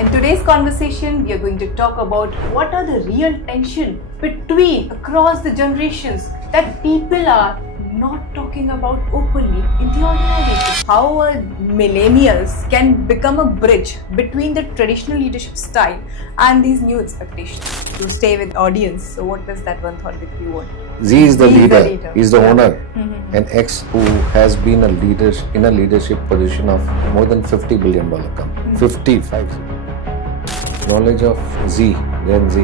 In today's conversation, we are going to talk about what are the real tension between across the generations that people are not talking about openly in the organization. How millennials can become a bridge between the traditional leadership style and these new expectations. To stay with audience, so what does that one thought with you on? Z is the leader. He's the owner. Mm-hmm. An ex who has been a leader in a leadership position of more than $50 billion company. 55. Knowledge of Z, Gen Z,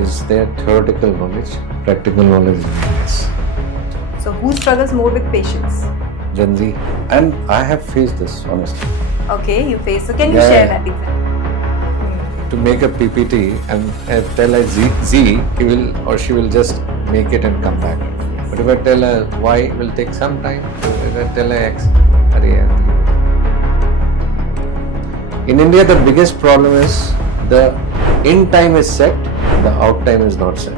is their theoretical knowledge. Practical knowledge is So who struggles more with patience? Gen Z. And I have faced this, honestly. Okay, you face. So can you share that example? To make a PPT and tell a Z, he will or she will just make it and come back. But if I tell a Y, it will take some time. If I tell a X, in India, the biggest problem is the in time is set, the out time is not set.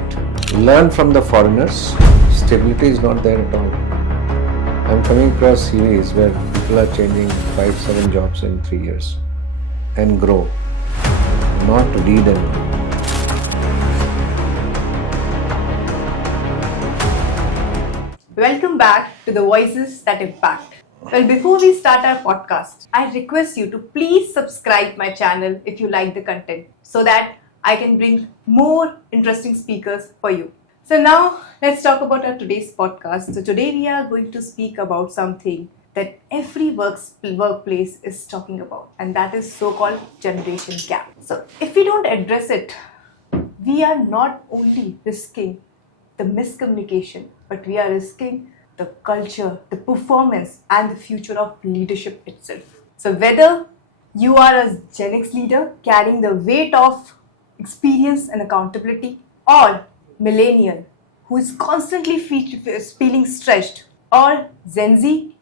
Learn from the foreigners. Stability is not there at all. I'm coming across series where people are changing 5-7 jobs in 3 years and grow, not lead and grow. Welcome back to the Voices That Impact. Well, before we start our podcast, I request you to please subscribe my channel if you like the content so that I can bring more interesting speakers for you. So now let's talk about our today's podcast. So today we are going to speak about something that every workplace is talking about, and that is so-called generation gap. So if we don't address it, we are not only risking the miscommunication, but we are risking the culture, the performance, and the future of leadership itself. So whether you are a Gen X leader carrying the weight of experience and accountability, or millennial who is constantly feeling stretched, or Gen Z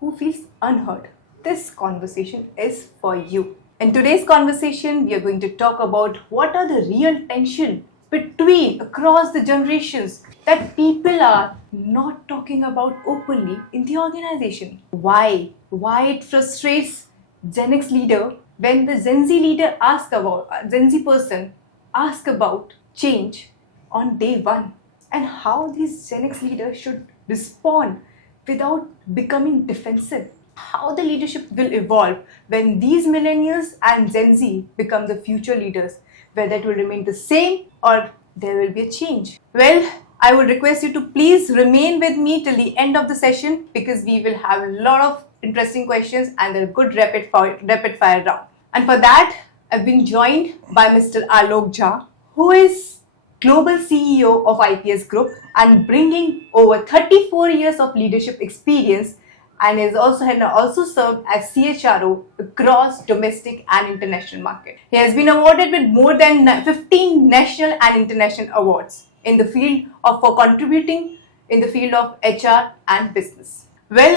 who feels unheard, this conversation is for you. In today's conversation, we are going to talk about what are the real tension between across the generations that people are not talking about openly in the organization. Why it frustrates Gen X leader when the Gen Z person ask about change on day one, and how these Gen X leaders should respond without becoming defensive. How the leadership will evolve when these millennials and Gen Z become the future leaders, whether it will remain the same or there will be a change. Well, I would request you to please remain with me till the end of the session, because we will have a lot of interesting questions and a good rapid fire round. And for that, I've been joined by Mr. Alok Jha, who is Global CEO of IPS Group and bringing over 34 years of leadership experience, and has also served as CHRO across domestic and international market. He has been awarded with more than 15 national and international awards in the field for contributing in the field of HR and business. Well,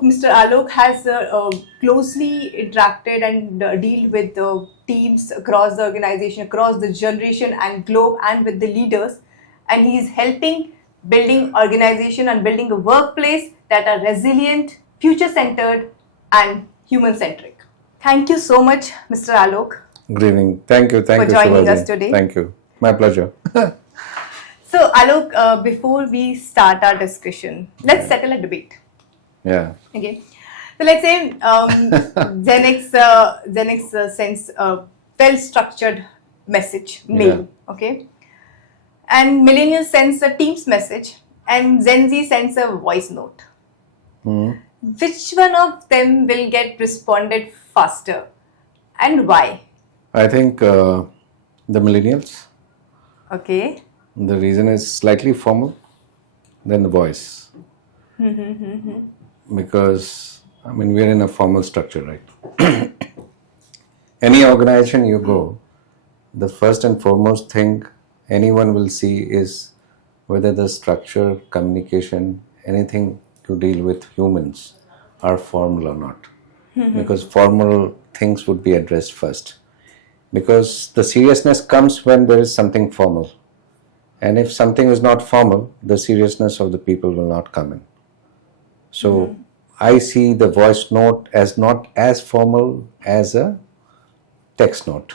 Mr. Alok has closely interacted and dealt with the teams across the organization, across the generation and globe, and with the leaders, and he is helping building organization and building a workplace that are resilient, future-centered, and human-centric. Thank you so much, Mr. Alok. Good evening. Thank you. For joining us today. Thank you. My pleasure. So, Alok, before we start our discussion, let's settle a debate. Yeah. Okay. So let's say Gen X sends a well-structured message, mail. Yeah. Okay. And millennials sends a Teams message, and Gen Z sends a voice note. Which one of them will get responded faster, and why? I think the millennials. Okay. The reason is slightly formal than the voice. Because, we're in a formal structure, right? Any organization you go, the first and foremost thing anyone will see is whether the structure, communication, anything to deal with humans are formal or not. Because formal things would be addressed first. Because the seriousness comes when there is something formal. And if something is not formal, the seriousness of the people will not come in. So I see the voice note as not as formal as a text note.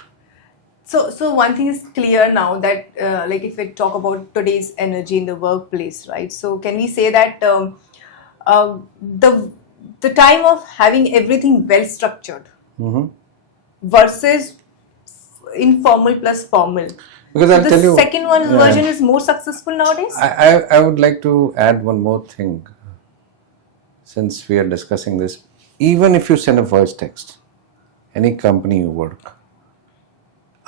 So one thing is clear now that like if we talk about today's energy in the workplace, right? So can we say that uh, the the time of having everything well structured Mhm. versus informal plus formal. Because So I'll the tell you, second one yeah, version is more successful nowadays. I would like to add one more thing since we are discussing this. Even if you send a voice text, any company you work,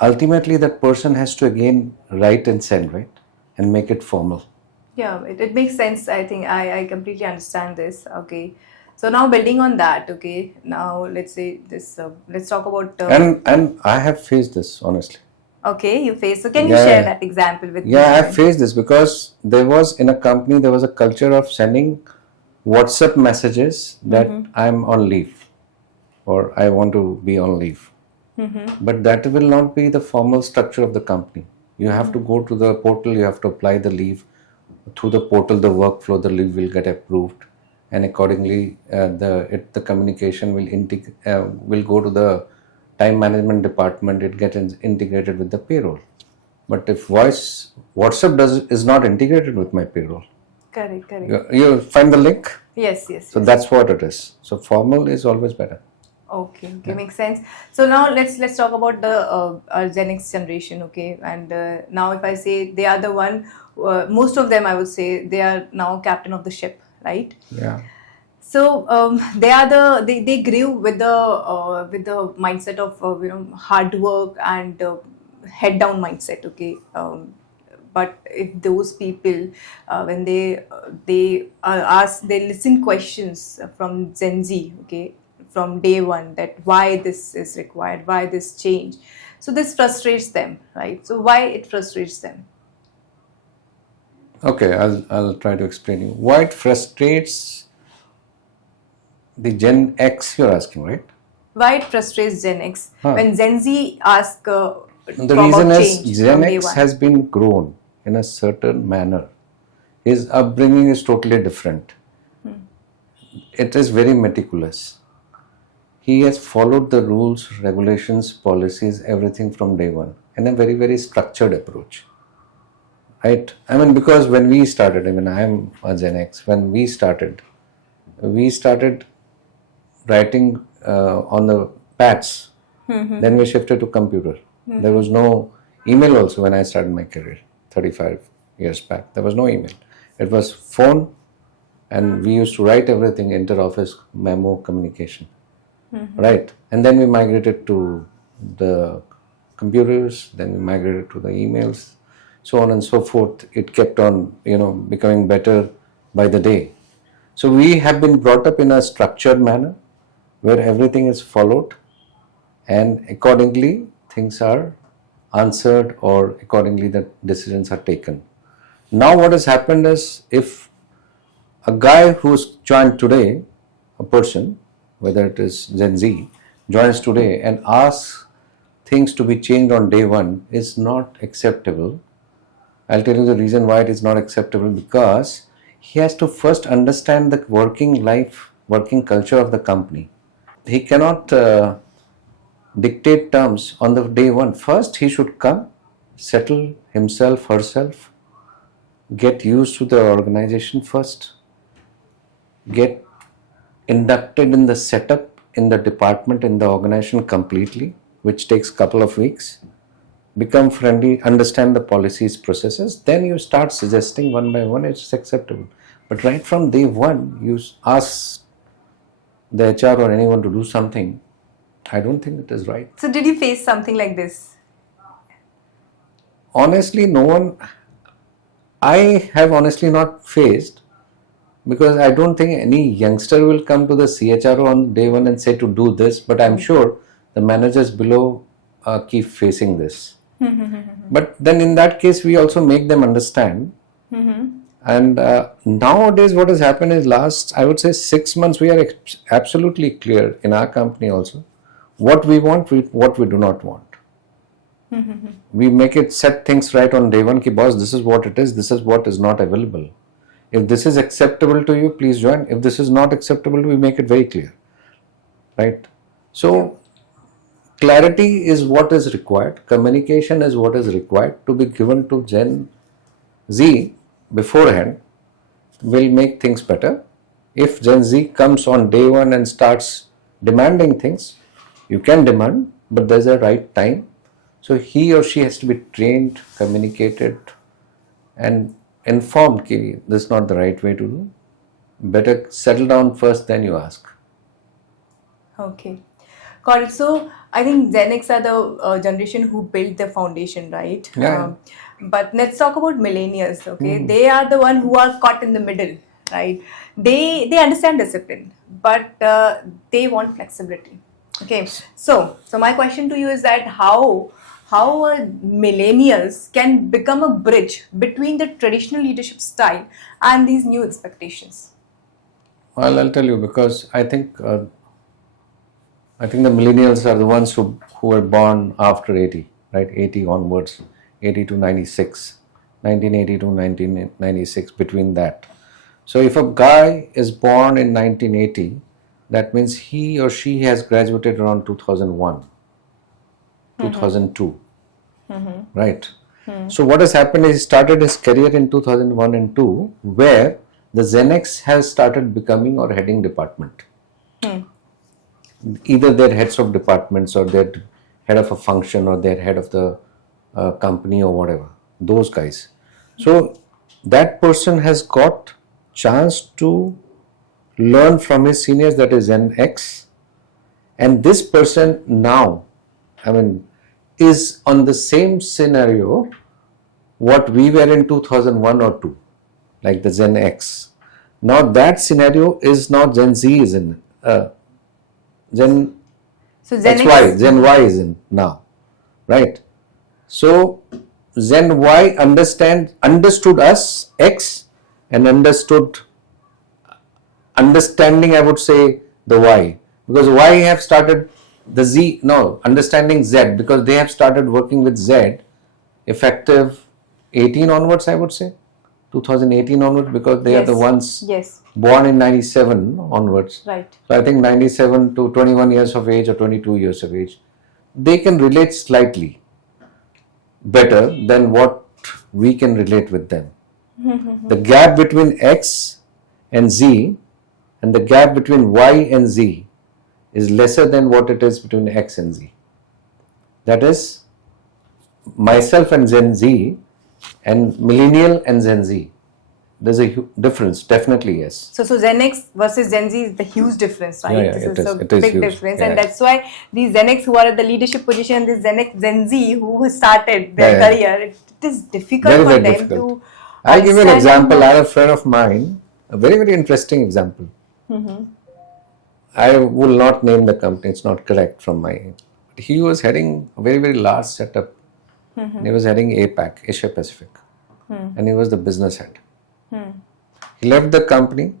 ultimately that person has to again write and send, right? And make it formal. Yeah, it makes sense. I think I completely understand this. Okay. So now building on that, okay, now let's say this, let's talk about, And I have faced this, honestly. okay, you face. So can you Yeah, share yeah. that example with Yeah, me? I I have mean, faced this because there was in a company, there was a culture of sending WhatsApp messages that I'm on leave or I want to be on leave. But that will not be the formal structure of the company. You have to go to the portal, you have to apply the leave. Through the portal, the workflow, the leave will get approved, and accordingly, the communication will go to the time management department. It gets integrated with the payroll. But if WhatsApp is not integrated with my payroll, correct, correct. you find the link. Yes, yes, So yes. that's what it is. So formal is always better. Okay, okay, makes sense. So now let's talk about the Gen X generation, okay? And now if I say they are the one, most of them I would say they are now captain of the ship, right? Yeah. So they are they grew with the mindset of hard work and head down mindset, okay. But if those people when they ask, they listen questions from Gen Z, okay, from day one, that why this is required, why this change. So this frustrates them, right? So why it frustrates them? Okay, I'll try to explain you why it frustrates the Gen X. You're asking, right? Why it frustrates Gen X Huh. when Gen Z ask The for reason about is change Gen from day X one? has been grown in a certain manner. His upbringing is totally different. It is very meticulous. He has followed the rules, regulations, policies, everything from day one in a very, very structured approach. Right? I mean, because when we started, I mean, I am a Gen X. When we started writing on the pads. Then we shifted to computer. There was no email also when I started my career 35 years back. There was no email. It was phone, and we used to write everything inter-office memo communication. Right? And then we migrated to the computers, then we migrated to the emails, so on and so forth. It kept on, becoming better by the day. So we have been brought up in a structured manner where everything is followed and accordingly things are answered or accordingly the decisions are taken. Now what has happened is if a guy who's joined today, a person, whether it is Gen Z, joins today and asks things to be changed on day one is not acceptable. I'll tell you the reason why it is not acceptable, because he has to first understand the working culture of the company. He cannot dictate terms on the day one. First, he should come, settle himself, herself, get used to the organization first, get inducted in the setup in the department, in the organization completely, which takes couple of weeks, become friendly, understand the policies, processes, then you start suggesting one by one it's acceptable. But right from day one, you ask the HR or anyone to do something, I don't think it is right. So did you face something like this? Honestly, no one, I have honestly not faced, because I don't think any youngster will come to the CHRO on day one and say to do this, but I'm sure the managers below keep facing this. But then in that case, we also make them understand. And nowadays, what has happened is last, I would say 6 months, we are absolutely clear in our company also what we want, what we do not want. We make it set things right on day one. Ki boss, this is what it is. This is what is not available. If this is acceptable to you, please join. If this is not acceptable, we make it very clear, right? So clarity is what is required, communication is what is required to be given to Gen Z beforehand will make things better. If Gen Z comes on day one and starts demanding things, you can demand, but there's a right time. So he or she has to be trained, communicated, and informed that this is not the right way to do. Better settle down first, then you ask. Okay. Got it. So I think Gen X are the generation who built the foundation, right? Yeah. But let's talk about millennials. Okay, they are the one who are caught in the middle, right? They understand discipline, but they want flexibility. Okay. So my question to you is that how millennials can become a bridge between the traditional leadership style and these new expectations? Well, I'll tell you because I think the millennials are the ones who were born after 80, right? 80 onwards, 80 to 96, 1980 to 1996, between that. So if a guy is born in 1980, that means he or she has graduated around 2001, 2002, right? So what has happened is he started his career in 2001 and 2, where the Gen X has started becoming or heading department. Either they're heads of departments or they're head of a function or they're head of the company or whatever, those guys. So that person has got chance to learn from his seniors, that is Gen X, and this person now, is on the same scenario what we were in 2001 or 2, like the Gen X. Now that scenario is now Gen Z is in, Gen So Gen XY, X, Gen Y is in now, right? So Gen Y understood us, X, and understanding, I would say, the Y, because Y have started the Z, no, understanding Z, because they have started working with Z effective 18 onwards, I would say, 2018 onwards, because they are the ones Yes. born in 97 onwards. Right. So I think 97 to 21 years of age or 22 years of age, they can relate slightly better than what we can relate with them. The gap between X and Z and the gap between Y and Z is lesser than what it is between X and Z. That is myself and Gen Z and millennial and Gen Z. There's a difference, definitely, yes. So Gen X versus Gen Z is the huge difference, right? Yeah, This it is a is big huge. difference, Yeah. and that's why these Gen X who are at the leadership position, this Gen Z who started their Yeah. career, it is difficult Very, for very them difficult. to. I'll give you an understand example. and- I have a friend of mine, a very, very interesting example. I will not name the company, it's not correct from my end. But he was heading a very, very large setup. And he was heading APAC, Asia Pacific. And he was the business head. He left the company,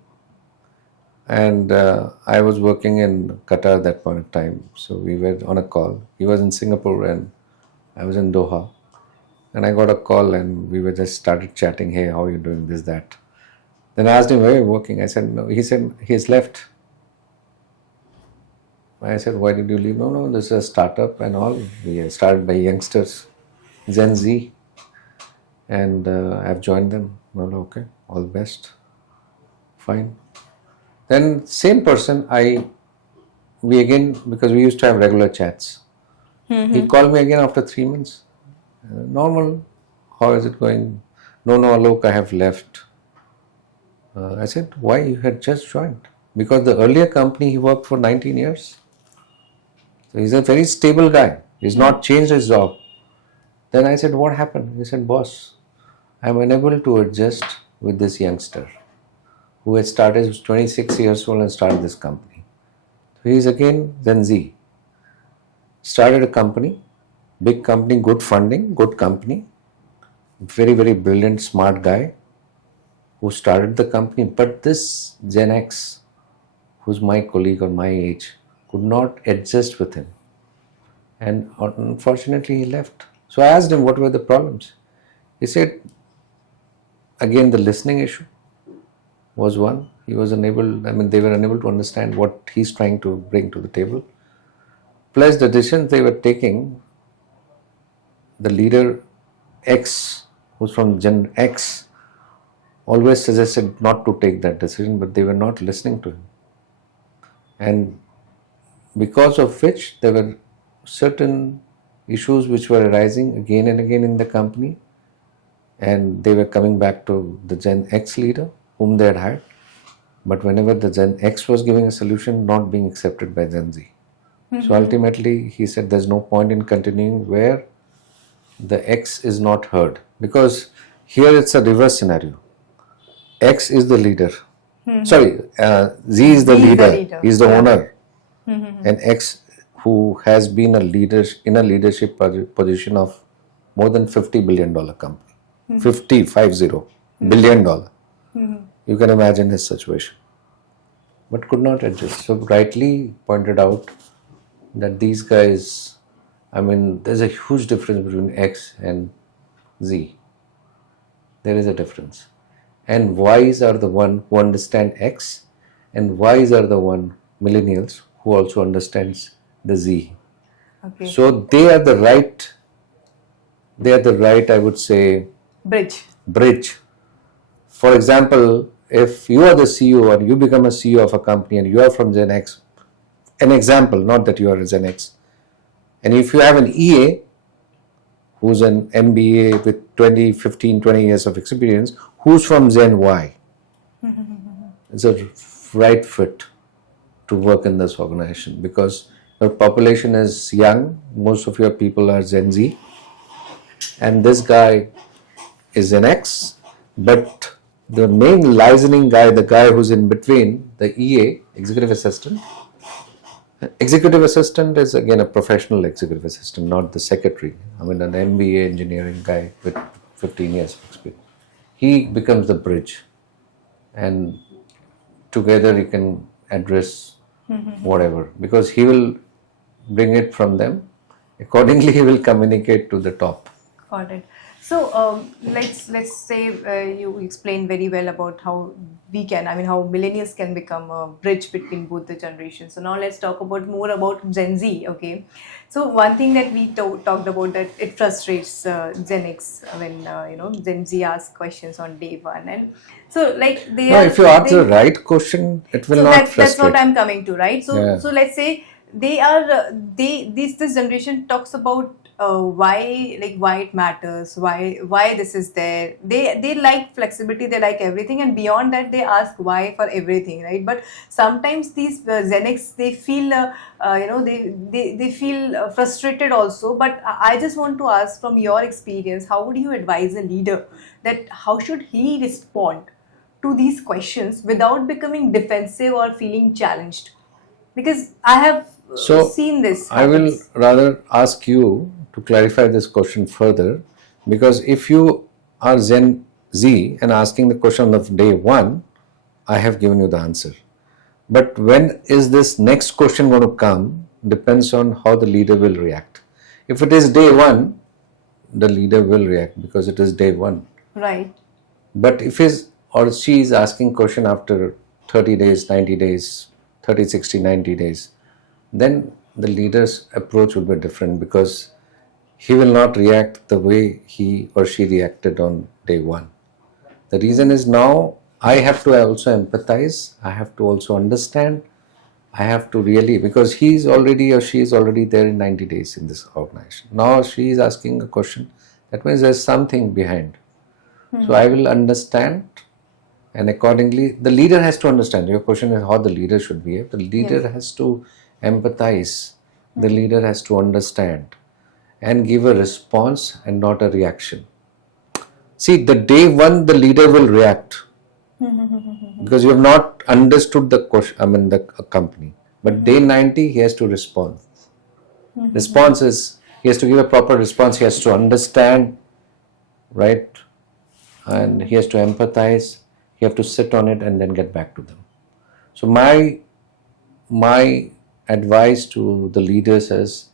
and I was working in Qatar at that point of time. So we were on a call. He was in Singapore and I was in Doha. And I got a call and we were just started chatting. Hey, how are you doing? This, that. Then I asked him, where are you working? I said, no. He said, he's left. I said, why did you leave? No, this is a startup and all. We are started by youngsters, Gen Z. And I've joined them. Well, okay, all the best. Fine. Then same person, we again, because we used to have regular chats. He called me again after 3 months. Normal, how is it going? No, Alok, I have left. I said, why? You had just joined. Because the earlier company he worked for 19 years. So he's a very stable guy. He's not changed his job. Then I said, what happened? He said, boss, I'm unable to adjust with this youngster who had started, was 26 years old and started this company. So he's again Gen Z. Started a company, big company, good funding, good company, very, very brilliant, smart guy who started the company. But this Gen X, who's my colleague or my age, could not adjust with him. And unfortunately, he left. So I asked him what were the problems. He said, again, the listening issue was one. He was unable, they were unable to understand what he's trying to bring to the table. Plus the decisions they were taking, the leader X, who's from Gen X, always suggested not to take that decision, but they were not listening to him. And because of which there were certain issues which were arising again and again in the company, and they were coming back to the Gen X leader whom they had hired. But whenever the Gen X was giving a solution, not being accepted by Gen Z. So ultimately, he said there's no point in continuing where the X is not heard. Because here it's a reverse scenario. X is the leader. Sorry, Z is the leader. He's the owner. And X, who has been a leader in a leadership position of more than $50 billion company. 50 billion dollar. You can imagine his situation. But could not adjust. So rightly pointed out that these guys, I mean, there's a huge difference between X and Z. There is a difference. And Ys are the one who understand X, and Ys are the one, millennials, who also understands the Z. Okay. So they are the right, I would say, bridge. For example, if you are the CEO or you become a CEO of a company and you are from Gen X, an example, not that you are a Gen X, and if you have an EA who's an MBA with 20 years of experience, who's from Gen Y, it's a right fit to work in this organization because your population is young, most of your people are Gen Z, and this guy is Gen X, but the main licensing guy, the guy who's in between, the EA, executive assistant is again a professional executive assistant, not the secretary. I mean, an MBA engineering guy with 15 years of experience. He becomes the bridge, and together he can address whatever, because he will bring it from them. Accordingly, he will communicate to the top. Got it. So let's say you explained very well about how how millennials can become a bridge between both the generations. So now let's talk more about Gen Z. Okay. So one thing that we talked about, that it frustrates Gen X when Gen Z asks questions on day one, and so like if you ask the right question, it will not frustrate. That's what I'm coming to, right? So Yeah. so let's say this generation talks about why it matters, why this is there. They like flexibility, they like everything, and beyond that they ask why for everything, right? But sometimes these Gen X, they feel they feel frustrated also. But I just want to ask, from your experience, how would you advise a leader that how should he respond to these questions without becoming defensive or feeling challenged? Because I have seen this happens. I will rather ask you to clarify this question further, because if you are Gen Z and asking the question of day one, I have given you the answer. But when is this next question going to come depends on how the leader will react. If it is day one, the leader will react because it is day one. Right. But if his or she is asking question after 30 days, 90 days, 30, 60, 90 days, then the leader's approach will be different, because he will not react the way he or she reacted on day one. The reason is now I have to also empathize, I have to also understand, I have to really, because he is already or she is already there in 90 days in this organization. Now she is asking a question, that means there's something behind. So I will understand, and accordingly, the leader has to understand. Your question is how the leader should behave. The leader has to empathize, the leader has to understand and give a response and not a reaction. See, the day one, the leader will react because you have not understood the question, the company. But day 90, he has to respond. Response is, he has to give a proper response, he has to understand, right? And he has to empathize, he has to sit on it and then get back to them. So my advice to the leaders is,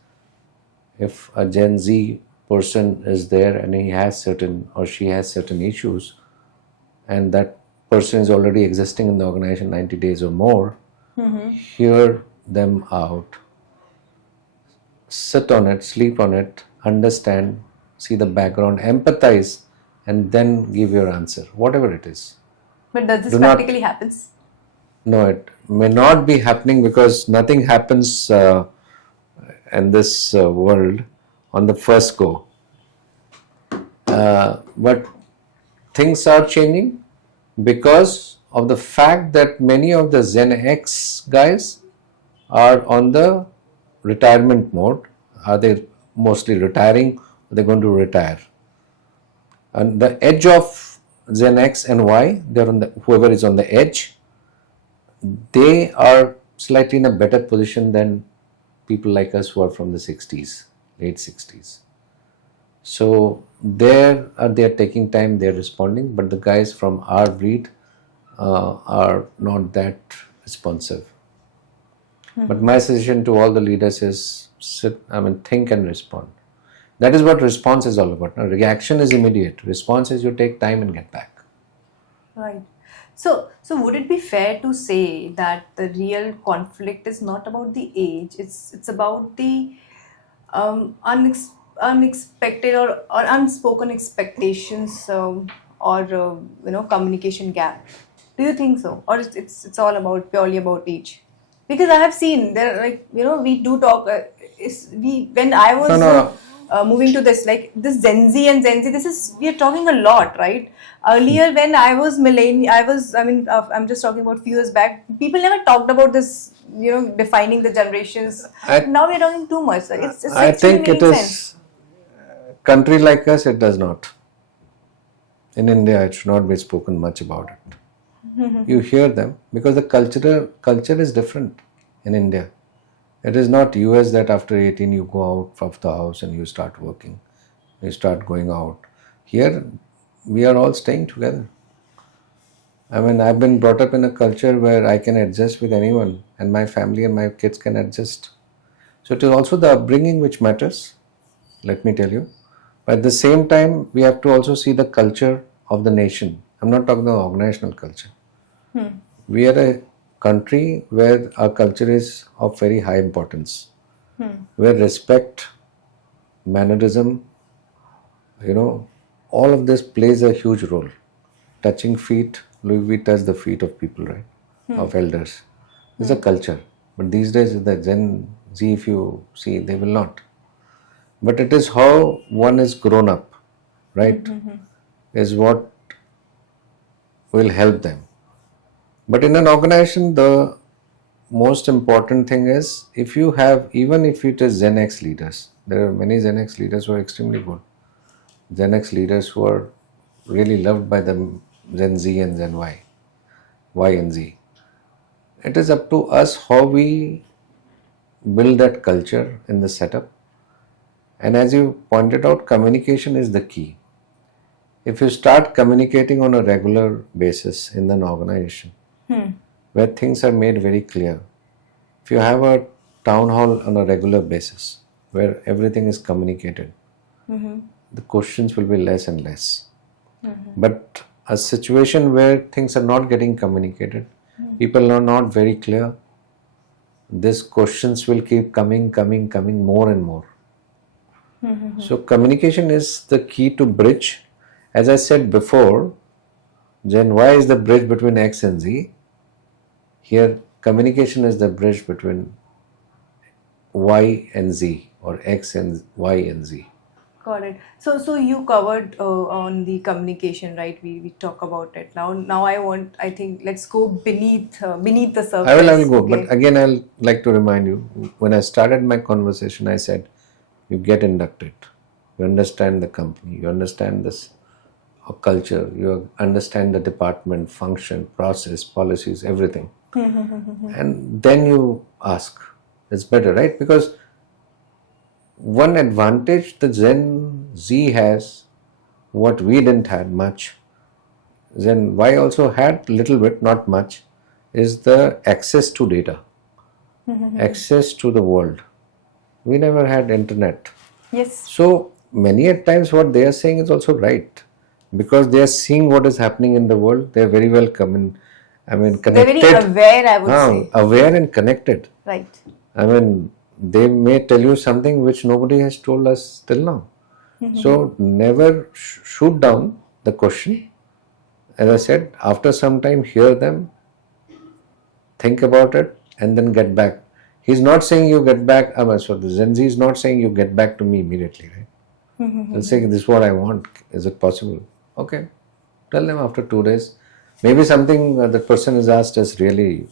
if a Gen Z person is there and he has certain or she has certain issues, and that person is already existing in the organization 90 days or more, hear them out. sit on it, sleep on it, understand, see the background, empathize, and then give your answer, whatever it is. But does this Do not- practically happens? No, it may not be happening because nothing happens in this world on the first go. But things are changing because of the fact that many of the Gen X guys are on the retirement mode. Are they mostly retiring? Or they're going to retire. And the edge of Gen X and Y, they're on the, whoever is on the edge, they are slightly in a better position than people like us who are from the 60s, late 60s. So they are taking time, they're responding, but the guys from our breed are not that responsive. But my suggestion to all the leaders is think and respond. That is what response is all about. Now, reaction is immediate. Response is you take time and get back. Right. So would it be fair to say that the real conflict is not about the age? It's about the unexpected or unspoken expectations communication gap. Do you think so, or it's all about purely about age? Because I have seen there, we do talk. When I was moving to this, like this Gen Z and Gen Z, we are talking a lot, right? Earlier, when I was millennial, I'm just talking about few years back. People never talked about this, defining the generations. Now we're talking too much. I think it is. Country like us, it does not. In India, it should not be spoken much about it. You hear them because the culture is different in India. It is not US that after 18 you go out of the house and you start working. You start going out. Here, we are all staying together. I've been brought up in a culture where I can adjust with anyone and my family and my kids can adjust. So it is also the upbringing which matters, let me tell you. But at the same time, we have to also see the culture of the nation. I'm not talking about organizational culture. We are a country where our culture is of very high importance, where respect, mannerism, all of this plays a huge role. Touching feet, we touch the feet of people, right? Of elders. It's a culture. But these days, the Gen Z, if you see, they will not. But it is how one is grown up, right? Is what will help them. But in an organization, the most important thing is even if it is Gen X leaders, there are many Gen X leaders who are extremely good. Gen X leaders who are really loved by the Gen Z and Gen Y and Z. It is up to us how we build that culture in the setup. And as you pointed out, communication is the key. If you start communicating on a regular basis in an organization, where things are made very clear, if you have a town hall on a regular basis, where everything is communicated, the questions will be less and less. But a situation where things are not getting communicated, people are not very clear, these questions will keep coming more and more. So communication is the key to bridge. As I said before, Gen Y is the bridge between X and Z. Here, communication is the bridge between Y and Z, or X and Y and Z. Got it. So you covered on the communication, right? We talk about it now. I think let's go beneath the surface. I will go. Okay. But again, I'll like to remind you. When I started my conversation, I said, you get inducted. You understand the company. You understand this culture. You understand the department, function, process, policies, everything. And then you ask. It's better, right? Because one advantage the Gen Z has, what we didn't have much, Gen Y also had little bit, not much, is the access to data, access to the world. We never had internet. Yes. So many at times what they are saying is also right, because they are seeing what is happening in the world. They are very well connected. They're very aware, I would say. Aware and connected. Right. they may tell you something which nobody has told us till now. So never shoot down the question. As I said, after some time, hear them, think about it, and then get back. He's not saying you get back. So the Gen Z is not saying you get back to me immediately, right? They'll say, this is what I want. Is it possible? Okay. Tell them after 2 days. Maybe something the person is asked us really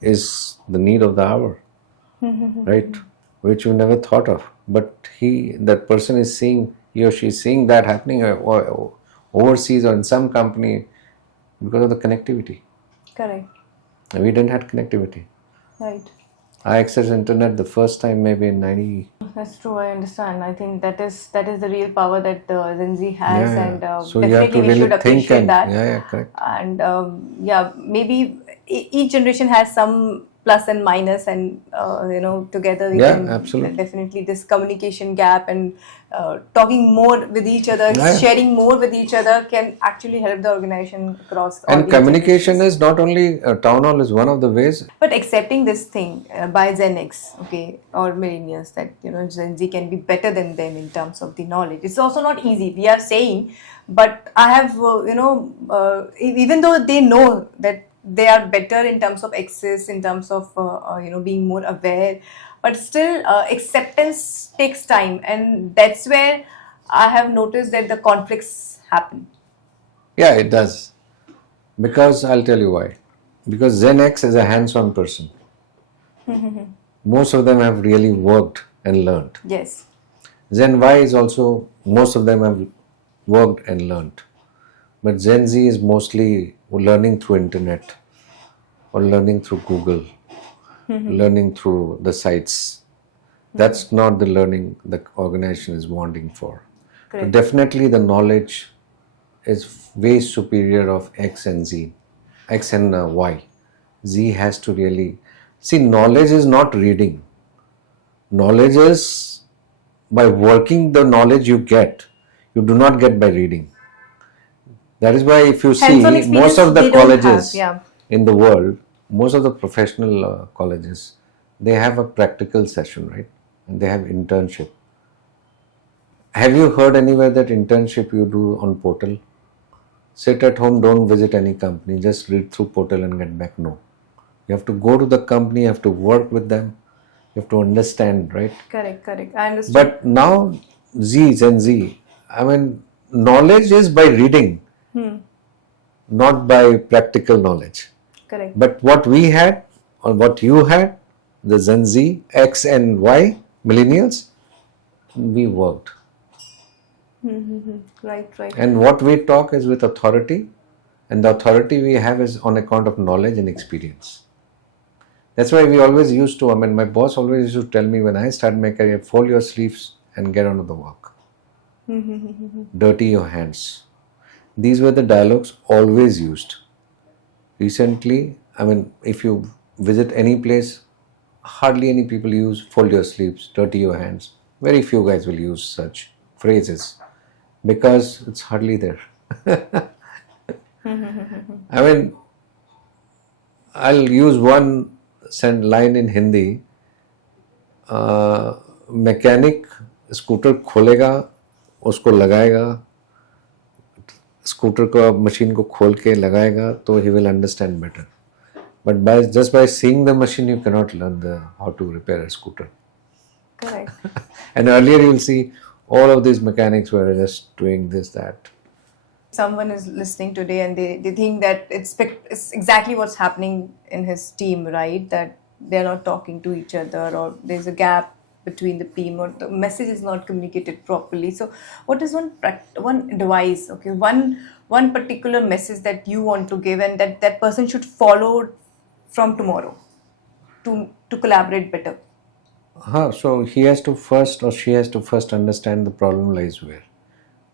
is the need of the hour, right? Which you never thought of. But that person is seeing, he or she is seeing that happening overseas or in some company because of the connectivity. Correct. We didn't have connectivity. Right. I accessed internet the first time maybe in 90. That's true. I understand. I think that is the real power that Gen Z has, and So you have to definitely we really should appreciate think that. Yeah, correct. And maybe each generation has some plus and minus, and together we can absolutely. definitely this communication gap and talking more with each other, sharing more with each other can actually help the organization across all And these communication generations. is not only town hall is one of the ways. But accepting this thing by Gen X, okay, or millennials, that Gen Z can be better than them in terms of the knowledge. It's also not easy. We are saying, but I have even though they know that they are better in terms of access, in terms of being more aware, but still acceptance takes time, and that's where I have noticed that the conflicts happen. Yeah, it does. Because I'll tell you why. Because Gen X is a hands-on person. Most of them have really worked and learned. Yes. Gen Y is also, most of them have worked and learned. But Gen Z is mostly learning through internet or learning through Google, learning through the sites. That's not the learning the organization is wanting for. But definitely the knowledge is way superior of X and Z, X and Y. Z has to really... See, knowledge is not reading. Knowledge is by working the knowledge you get. You do not get by reading. That is why if you see, most of the colleges in the world, most of the professional colleges, they have a practical session, right? And they have internship. Have you heard anywhere that internship you do on portal? Sit at home, don't visit any company, just read through portal and get back. No. You have to go to the company, you have to work with them, you have to understand, right? Correct. I understand. But now Gen Z, knowledge is by reading, not by practical knowledge. Correct. But what we had, or what you had, the Gen Z, X and Y, millennials, we worked. Right. And what we talk is with authority, and the authority we have is on account of knowledge and experience. That's why we always used to, my boss always used to tell me when I started my career, fold your sleeves and get on to the work. Dirty your hands. These were the dialogues always used. Recently, if you visit any place, hardly any people use fold your sleeves, dirty your hands. Very few guys will use such phrases because it's hardly there. I'll use one line in Hindi. Mechanic scooter खोलेगा, उसको लगाएगा, scooter को machine को खोल के लगाएगा, तो he will understand better. But just by seeing the machine, you cannot learn how to repair a scooter. Correct. And earlier you will see all of these mechanics were just doing this, that. Someone is listening today and they think that it's exactly what's happening in his team, right? That they're not talking to each other, or there's a gap between the team, or the message is not communicated properly. So what is one advice, okay, one particular message that you want to give and that person should follow from tomorrow to collaborate better? So he has to first, or she has to first understand the problem lies where.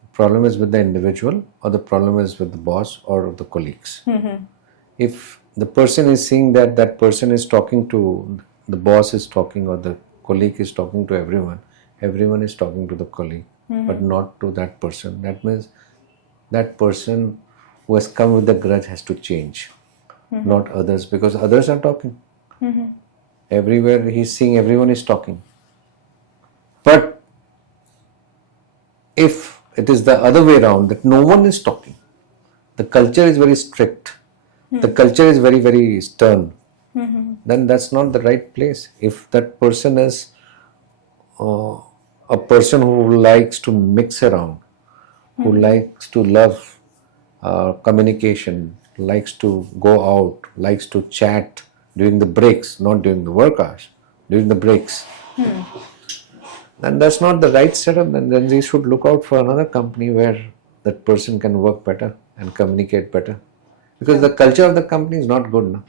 The problem is with the individual, or the problem is with the boss or the colleagues. If the person is seeing that person is talking to, the boss is talking, or the colleague is talking to everyone is talking to the colleague, but not to that person. That means that person who has come with the grudge has to change, not others, because others are talking. Everywhere he's seeing everyone is talking. But if it is the other way around, that no one is talking, the culture is very strict, the culture is very, very stern, then that's not the right place. If that person is a person who likes to mix around, who likes to love communication, likes to go out, likes to chat during the breaks, not during the work hours, during the breaks, then that's not the right setup. Then they should look out for another company where that person can work better and communicate better. Because the culture of the company is not good now.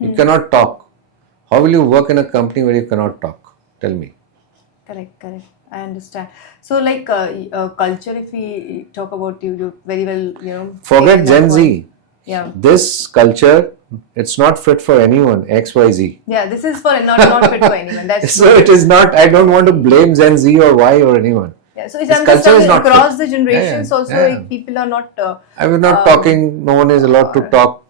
You cannot talk. How will you work in a company where you cannot talk? Tell me. Correct. I understand. So, like culture, if we talk about you very well, Forget taken Gen that Z. point. Yeah. This culture, it's not fit for anyone, XYZ. Yeah, this is for not fit for anyone. That's So it is not, I don't want to blame Gen Z or Y or anyone. yeah. So it's This culture is understandable not across fit. the generations. Yeah. Also, like, people are not. I was not talking, no one is allowed to talk.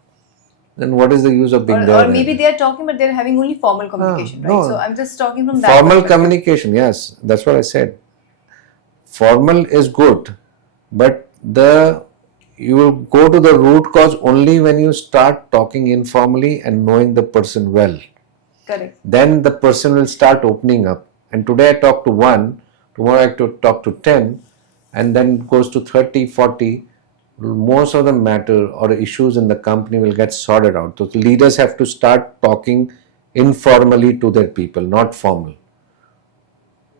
Then what is the use of being there? Or maybe they are talking, but they're having only formal communication, right? no. So I'm just talking from that Formal perspective. communication, yes, that's what I said. Formal is good, but you will go to the root cause only when you start talking informally and knowing the person well. Correct. Then the person will start opening up. And today I talk to one, tomorrow I talk to 10, and then it goes to 30, 40. Most of the matter or issues in the company will get sorted out. So the leaders have to start talking informally to their people, not formal.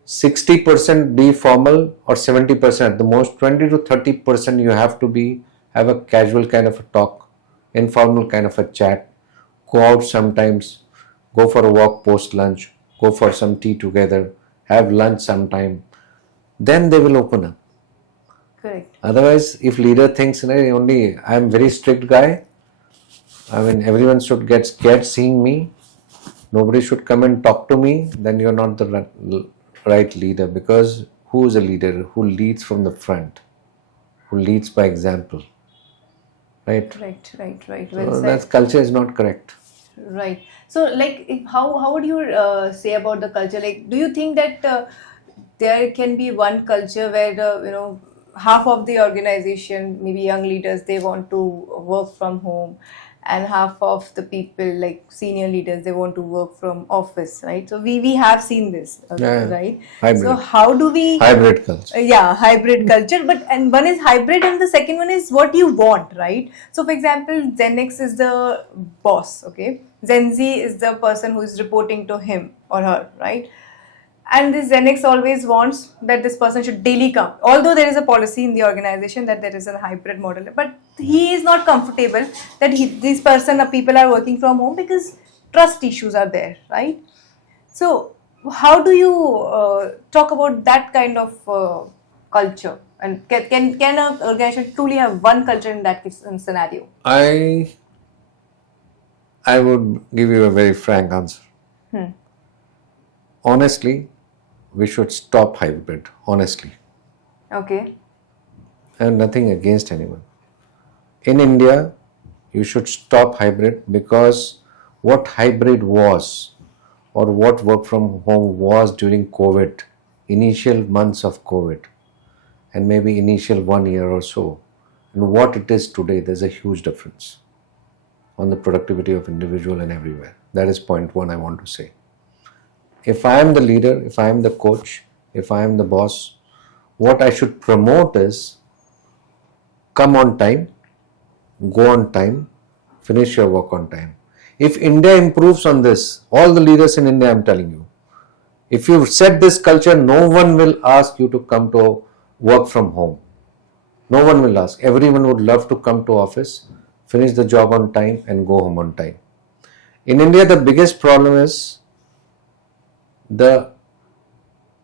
60% be formal or 70% at the most, 20 to 30% you have to have a casual kind of a talk, informal kind of a chat, go out sometimes, go for a walk post lunch, go for some tea together, have lunch sometime, then they will open up. Correct. Otherwise, if leader thinks only I am very strict guy, I mean everyone should get scared seeing me, nobody should come and talk to me, then you're not the right leader. Because who is a leader? Who leads from the front, who leads by example, right? Right. Well So said. that culture is not correct. Right. So, like, how would you say about the culture? Like, do you think that there can be one culture where half of the organization, maybe young leaders, they want to work from home, and half of the people, like senior leaders, they want to work from office, right? So we have seen this, Yeah. right? Hybrid. So how do we Hybrid culture. yeah, hybrid culture, and one is hybrid and the second one is what you want, right? So for example, Gen X is the boss, okay, Gen Z is the person who is reporting to him or her, right? And this Gen X always wants that this person should daily come, although there is a policy in the organization that there is a hybrid model, but he is not comfortable that this person or people are working from home because trust issues are there, right? So, how do you talk about that kind of culture? And can an organization truly have one culture in that scenario? I would give you a very frank answer. Honestly, we should stop hybrid. Honestly, Okay. I have nothing against anyone. In India, you should stop hybrid, because what hybrid was, or what work from home was during COVID, initial months of COVID, and maybe initial 1 year or so, and what it is today, there's a huge difference on the productivity of individual and everywhere. That is point one I want to say. If I am the leader, if I am the coach, if I am the boss, what I should promote is come on time, go on time, finish your work on time. If India improves on this, all the leaders in India, I'm telling you, if you set this culture, no one will ask you to come to work from home. No one will ask. Everyone would love to come to office, finish the job on time and go home on time. In India, the biggest problem is the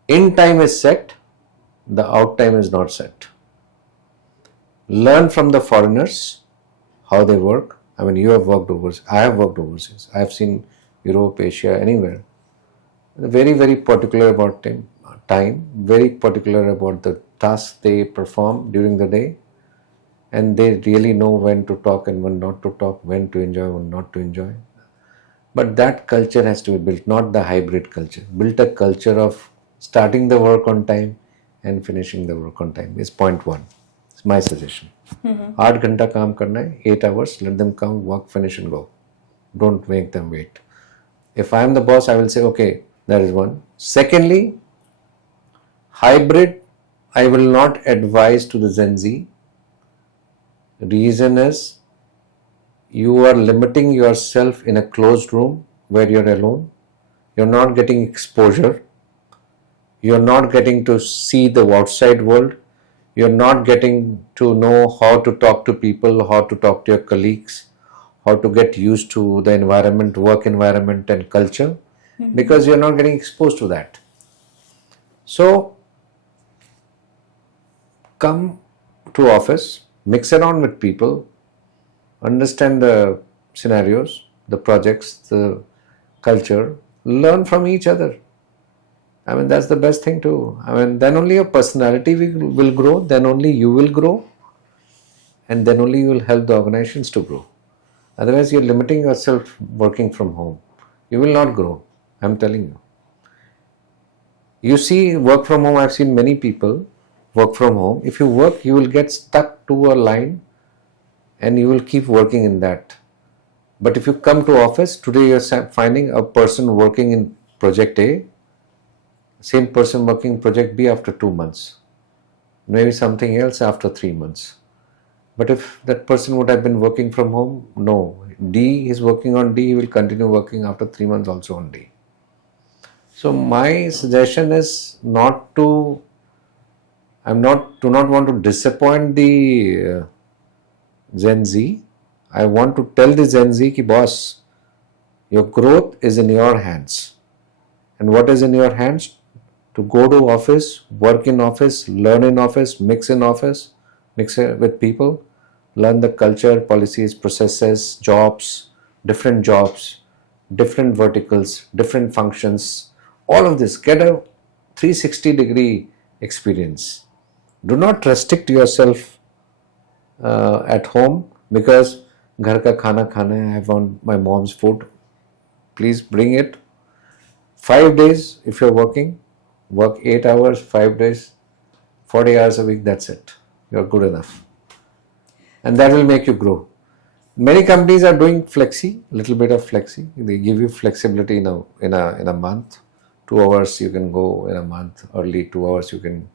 in time is set, the out time is not set. Learn from the foreigners how they work. I mean, you have worked overseas. I have worked overseas. I have seen Europe, Asia, anywhere. They're very, very particular about time, very particular about the tasks they perform during the day, and they really know when to talk and when not to talk, when to enjoy, when not to enjoy. But that culture has to be built, not the hybrid culture. Built a culture of starting the work on time and finishing the work on time is point one. It's my suggestion. 8 घंटा काम करना है, 8 hours, let them come, work, finish and go. Don't make them wait. If I am the boss, I will say, okay, that is one. Secondly, hybrid, I will not advise to the Gen Z. Reason is, you are limiting yourself in a closed room where you're alone. You're not getting exposure. You're not getting to see the outside world. You're not getting to know how to talk to people, how to talk to your colleagues, how to get used to the environment, work environment and culture, because you're not getting exposed to that. So, come to office, mix around with people, understand the scenarios, the projects, the culture, learn from each other. I mean, that's the best thing too. I mean, then only your personality will grow, then only you will grow, and then only you will help the organizations to grow. Otherwise, you're limiting yourself working from home. You will not grow, I'm telling you. You see, work from home, I've seen many people work from home. If you work, you will get stuck to a line and you will keep working in that. But if you come to office, today you're finding a person working in project A, same person working project B after 2 months, maybe something else after 3 months. But if that person would have been working from home, no, D is working on D, he will continue working after 3 months also on D. So my suggestion is do not want to disappoint the Gen Z. I want to tell the Gen Z ki boss, your growth is in your hands. And what is in your hands? To go to office, work in office, learn in office, mix in office, mix with people, learn the culture, policies, processes, jobs, different verticals, different functions, all of this. Get a 360-degree experience. Do not restrict yourself at home because ghar ka khana khana hai, I want my mom's food. Please bring it. 5 days if you're working, work 8 hours, 5 days, 40 hours a week, that's it. You're good enough. And that will make you grow. Many companies are doing flexi, little bit of flexi. They give you flexibility in a month. 2 hours you can go in a month early, 2 hours you can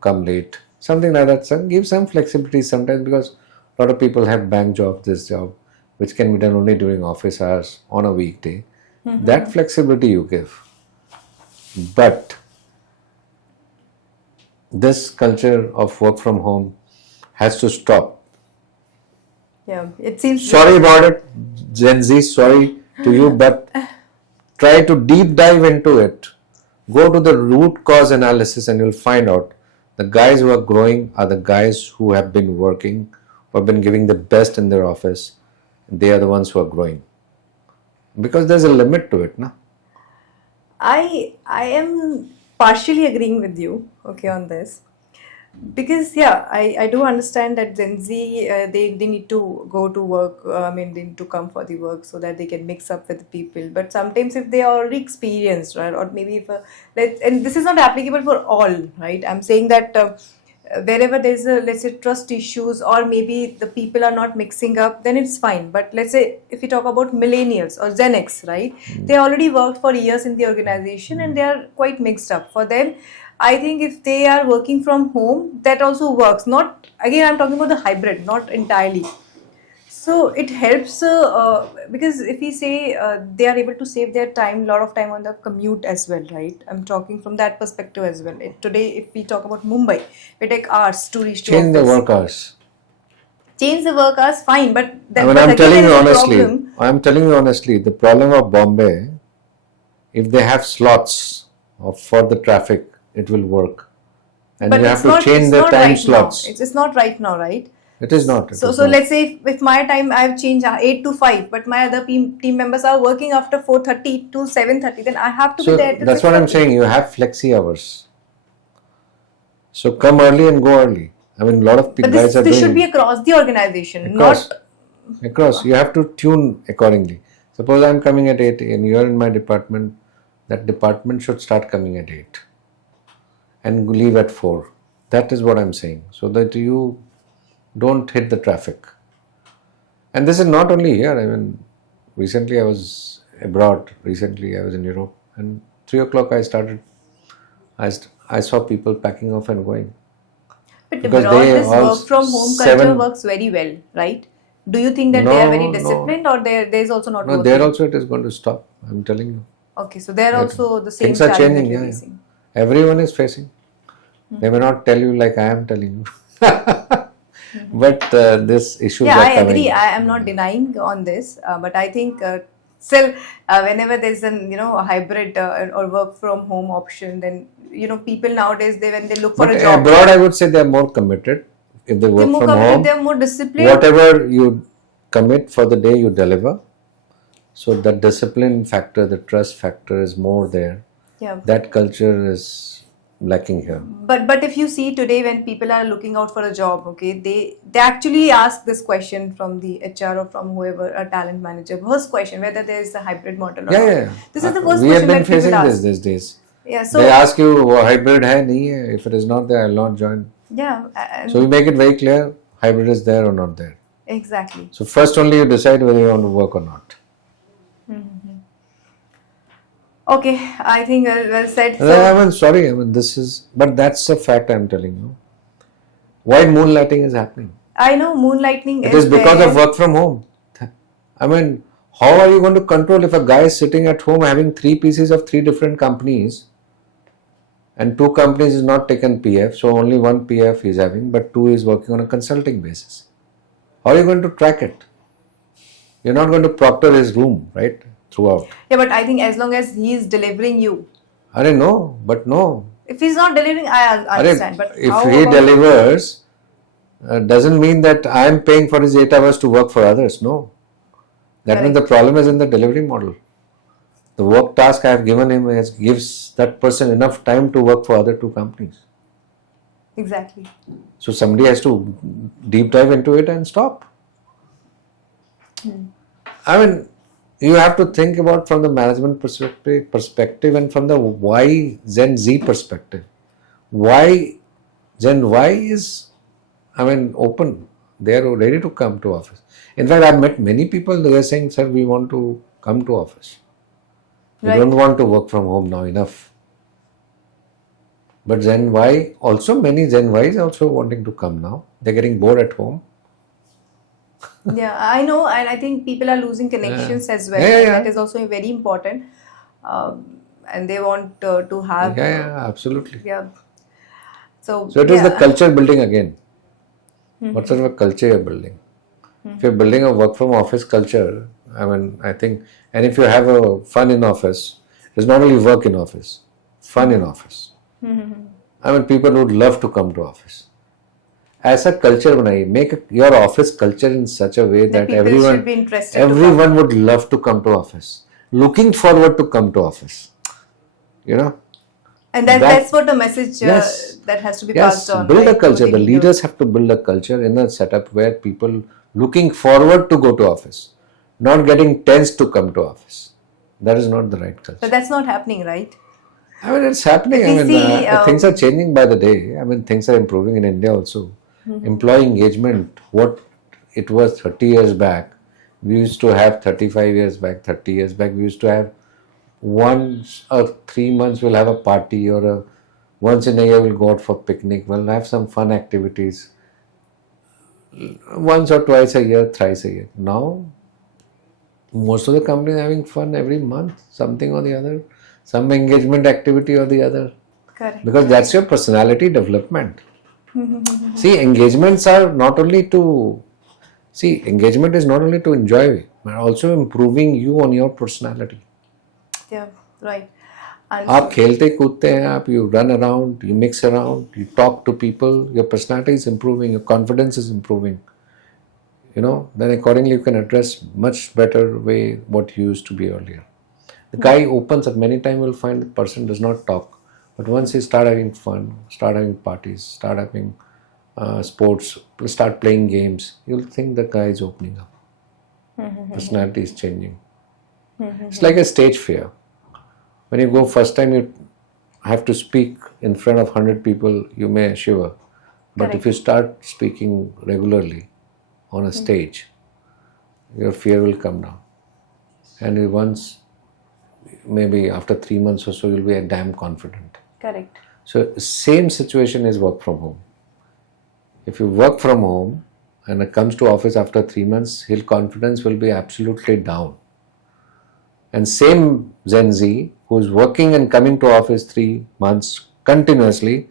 come late. Something like that. So give some flexibility sometimes because a lot of people have bank job, this job, which can be done only during office hours on a weekday. That flexibility you give. But this culture of work from home has to stop. Yeah, it seems. Sorry about it, Gen Z, sorry to you, but try to deep dive into it. Go to the root cause analysis and you'll find out the guys who are growing are the guys who have been working, who have been giving the best in their office. They are the ones who are growing. Because there's a limit to it, na? I am partially agreeing with you, okay, on this. Because I do understand that Gen Z they need to go to work. They need to come for the work so that they can mix up with the people. But sometimes if they are already experienced, right, or maybe and this is not applicable for all, right? I'm saying that wherever there's let's say trust issues or maybe the people are not mixing up, then it's fine. But let's say if we talk about millennials or Gen X, right? They already worked for years in the organization and they are quite mixed up. For them, I think if they are working from home, that also works. Not, again, I'm talking about the hybrid, not entirely. So it helps because if we say they are able to save their time, lot of time on the commute as well, right? I'm talking from that perspective as well. Today, if we talk about Mumbai, we take hours to reach to office. Change the work hours. Change the work hours, fine, but then I'm telling you honestly, the problem of Bombay, if they have slots for the traffic, it will work. And but you have to change the time slots. It's not right now, right? It is not. So let's say if my time I've changed 8 to 5, but my other team members are working after 4:30 to 7:30, then I have to be there. That's what I'm saying. You have flexi hours. So come early and go early. I mean, a lot of guys are doing. This should be across the organization, Across. You have to tune accordingly. Suppose I'm coming at 8 and you're in my department, that department should start coming at 8 and leave at 4. That is what I'm saying. So that you don't hit the traffic. And this is not only here. I mean, recently I was abroad. Recently I was in Europe. And 3 o'clock I saw people packing off and going. But Because abroad, they this all work from home culture 7 works very well, right? Do you think that they are very No, no. disciplined, or there's also not No, working? there also it is going to stop. I'm telling you. Okay, so they're also the same Things are challenge changing. that you're Yeah, yeah. facing. Everyone is facing. They may not tell you like I am telling you. But this issues Yeah, are I coming. agree. I am not denying on this, but I think still, whenever there's a hybrid or work from home option, then people nowadays when they look for But a job, abroad, I would say they are more committed. If they work they're more from committed, home, they're more disciplined. whatever you commit for the day, you deliver. So the discipline factor, the trust factor is more there. Yeah. That culture is lacking here. But if you see today when people are looking out for a job, okay, they actually ask this question from the HR or from whoever, a talent manager. First question, whether there is a hybrid model or Yeah, not. yeah. This is the first We have question been that people facing this ask. these days. Yeah, so They ask you, "Oh, hybrid hai, nahi hai. If it is not there, I will not join." yeah, and So we make it very clear, hybrid is there or not there. exactly. So first only you decide whether you want to work or not. Okay, I think well said. I mean, sorry, I mean but that's a fact I'm telling you. Why moonlighting is happening? I know moonlighting It is because there. of work from home. I mean, how are you going to control if a guy is sitting at home having 3 pieces of 3 different companies and 2 companies is not taken PF, so only 1 PF he is having, but 2 is working on a consulting basis. How are you going to track it? You're not going to proctor his room, right? Throughout. Yeah, but I think as long as he is delivering you. I don't know, but no. If he's not delivering, I understand. But if how he about- delivers, doesn't mean that I am paying for his 8 hours to work for others. No. That means the problem is in the delivery model. The work task I have given him gives that person enough time to work for other 2 companies. Exactly. So somebody has to deep dive into it and stop. I mean, you have to think about from the management perspective and from the Gen Z perspective. Gen Y is, open. They are ready to come to office. In fact, I've met many people, they are saying, sir, we want to come to office. We Right. don't want to work from home now, enough. But Gen Y, also many Gen Ys also wanting to come now. They're getting bored at home. Yeah, I know, and I think people are losing connections as well. Yeah, and yeah. that is also very important. And they want to have. Yeah, absolutely. Yeah. So So it is the yeah. culture building again. What sort of a culture you're building? If you're building a work from office culture, I think, and if you have a fun in office, it's not only work in office, fun in office. People would love to come to office. As a culture, make your office culture in such a way that people should be interested to come. everyone would love to come to office, looking forward to come to office. And that's what the message Yes. that has to be Yes, passed on. build a right, to culture. The youth. leaders have to build a culture in a setup where people looking forward to go to office, not getting tense to come to office. That is not the right culture. But that's not happening, right? It's happening. If we see, Things are changing by the day. Things are improving in India also. Employee engagement, what it was 30 years back, we used to have 35 years back, 30 years back, we used to have once or 3 months we'll have a party or once in a year we'll go out for picnic, we'll have some fun activities. Once or twice a year, thrice a year. Now, most of the companies are having fun every month, something or the other, some engagement activity or the other. Correct. Because that's your personality development. See, engagements are not only to, engagement is not only to enjoy, but also improving you on your personality. Yeah, right. And आप खेलते कूदते हैं, you run around, you mix around, you talk to people, your personality is improving, your confidence is improving. Then accordingly you can address much better way what you used to be earlier. The guy opens up, many times you'll find the person does not talk. But once he start having fun, start having parties, start having sports, start playing games, you'll think the guy is opening up. Personality is changing. It's like a stage fear. When you go first time, you have to speak in front of 100 people, you may shiver. But Correct. if you start speaking regularly on a stage, your fear will come down. And you once, maybe after 3 months or so, you'll be damn confident. Correct. So same situation is work from home. If you work from home and it comes to office after 3 months, his confidence will be absolutely down. And same Gen Z who is working and coming to office 3 months continuously,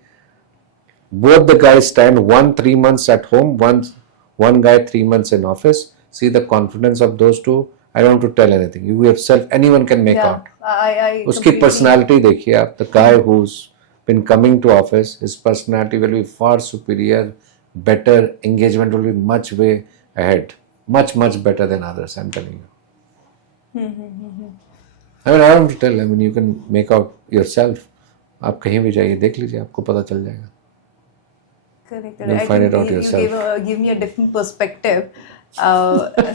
both the guys stand 3 months at home, one guy 3 months in office. See the confidence of those two. I don't have to tell anything. You yourself, anyone can make out. I उसकी personality देखिए आप. The guy who's been coming to office, his personality will be far superior, better, engagement will be much way ahead, much better than others. I'm telling you. I mean, I don't have to tell. I mean, you can make out yourself. आप कहीं भी जाइए देख लीजिए, आपको पता चल जाएगा. Correct. You'll I find think it out you yourself. give me a different perspective,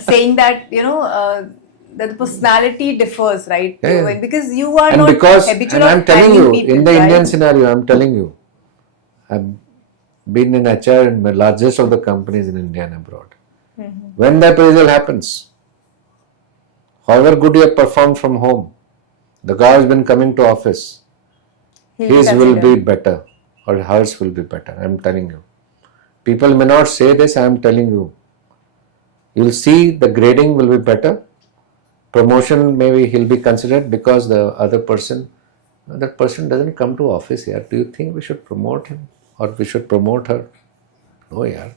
saying that that the personality differs, right? Yeah. Because you are And not because, habitual and I'm of telling handling you, people, in the right? Indian scenario, I'm telling you, I've been in HR in the largest of the companies in India and abroad. When the appraisal happens, however good you have performed from home, the guy has been coming to office, He'll be his will be considered. better or hers will be better. I'm telling you. People may not say this, I'm telling you. You'll see the grading will be better. Promotion, maybe he'll be considered because the other person, that person doesn't come to office here. Do you think we should promote him or we should promote her? No, yaar.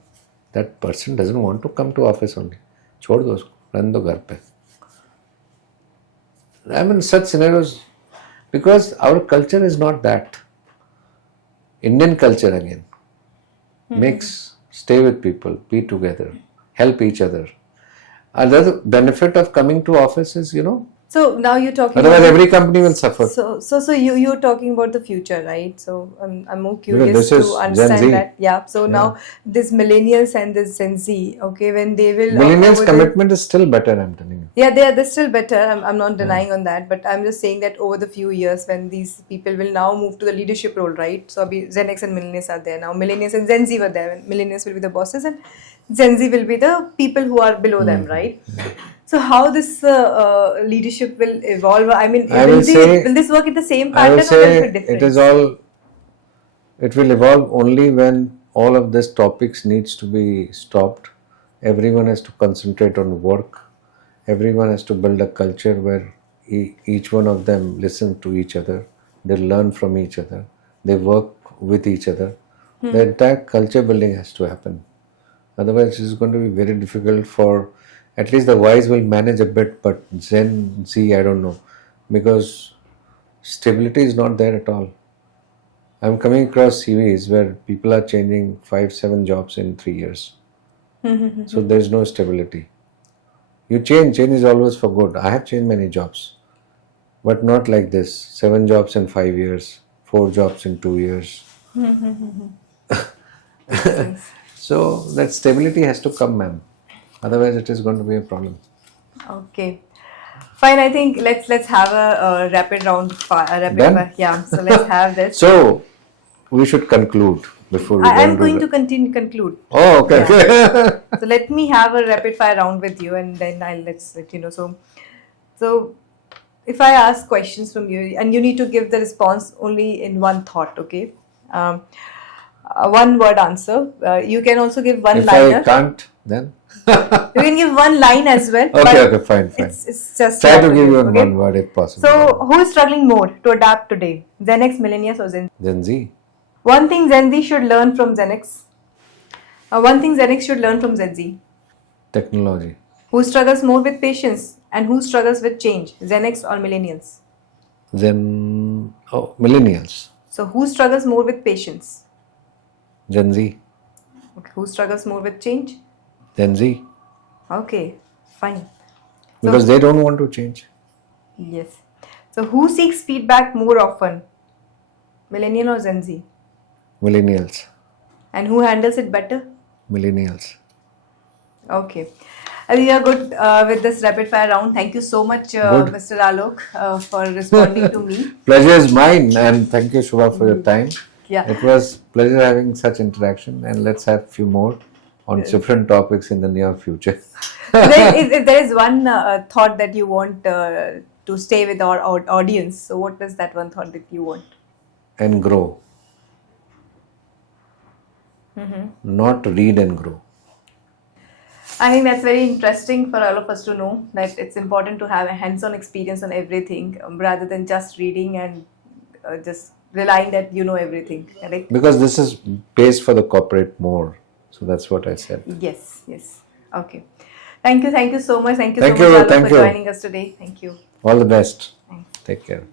That person doesn't want to come to office only. छोड़ दो उसको, रहने दो घर पे. I mean, such scenarios, because our culture is not that. Indian culture again. Mix, stay with people, be together, help each other. Another benefit of coming to office is, So now you're talking. otherwise about every company will suffer. So you're talking about the future, right? So I'm more curious this is to Gen understand Z. that. Yeah. So now this millennials and this Gen Z, okay, when they will Millennials' over the- commitment is still better, I'm telling you. Yeah, they're still better. I'm not denying on that, but I'm just saying that over the few years, when these people will now move to the leadership role, right? So Gen X and millennials are there now. Millennials and Gen Z were there. And millennials will be the bosses, and Gen Z will be the people who are below them, right? So how this leadership will evolve? I mean, I will say- will this work in the same I pattern will or will say it be different? it will evolve only when all of these topics needs to be stopped. Everyone has to concentrate on work. Everyone has to build a culture where each one of them listen to each other. They learn from each other. They work with each other. The entire culture building has to happen. Otherwise, it's going to be very difficult for, at least the wise will manage a bit, but Gen Z, I don't know, because stability is not there at all. I'm coming across CVs where people are changing 5-7 jobs in 3 years. So there's no stability. You change is always for good. I have changed many jobs, but not like this. 7 jobs in 5 years, 4 jobs in 2 years. So that stability has to come, ma'am. Otherwise, it is going to be a problem. Okay. Fine. I think let's have a rapid round. Done? Fire. Yeah. So let's have this. So we should conclude before we I'm go going into to conclude. Oh, okay. Yeah. So let me have a rapid fire round with you, and then let's let you know. So if I ask questions from you, and you need to give the response only in one thought, okay? One word answer. You can also give one If liner. I can't, then? You can give one line as well. Okay, fine. It's just Try to up give you in okay? one word if possible. So who is struggling more to adapt today? Gen X, millennials, or Gen Z? Gen Z. One thing Gen Z should learn from Gen X. One thing Gen X should learn from Gen Z. Technology. Who struggles more with patience and who struggles with change? Gen X or millennials? Millennials. So who struggles more with patience? Gen Z. Okay. Who struggles more with change? Gen Z. Okay, fine. Because they don't want to change. Yes. So who seeks feedback more often? Millennial or Gen Z? Millennials. And who handles it better? Millennials. Okay. I think you're good with this rapid fire round. Thank you so much, Good. Mr. Alok, for responding to me. Pleasure is mine, and thank you, Shubha, for your time. Yeah. It was pleasure having such interaction, and let's have few more on different topics in the near future. If there is one thought that you want to stay with our audience, so what is that one thought that you want? And grow. Not read and grow. I think that's very interesting for all of us to know that it's important to have a hands-on experience on everything rather than just reading and just relying that you know everything. Correct? Because this is pays for the corporate more. So that's what I said. Yes, yes. Okay. Thank you so much. Thank you Thank so you, much, Alok, thank for you. joining us today. Thank you. All the best. Thanks. Take care.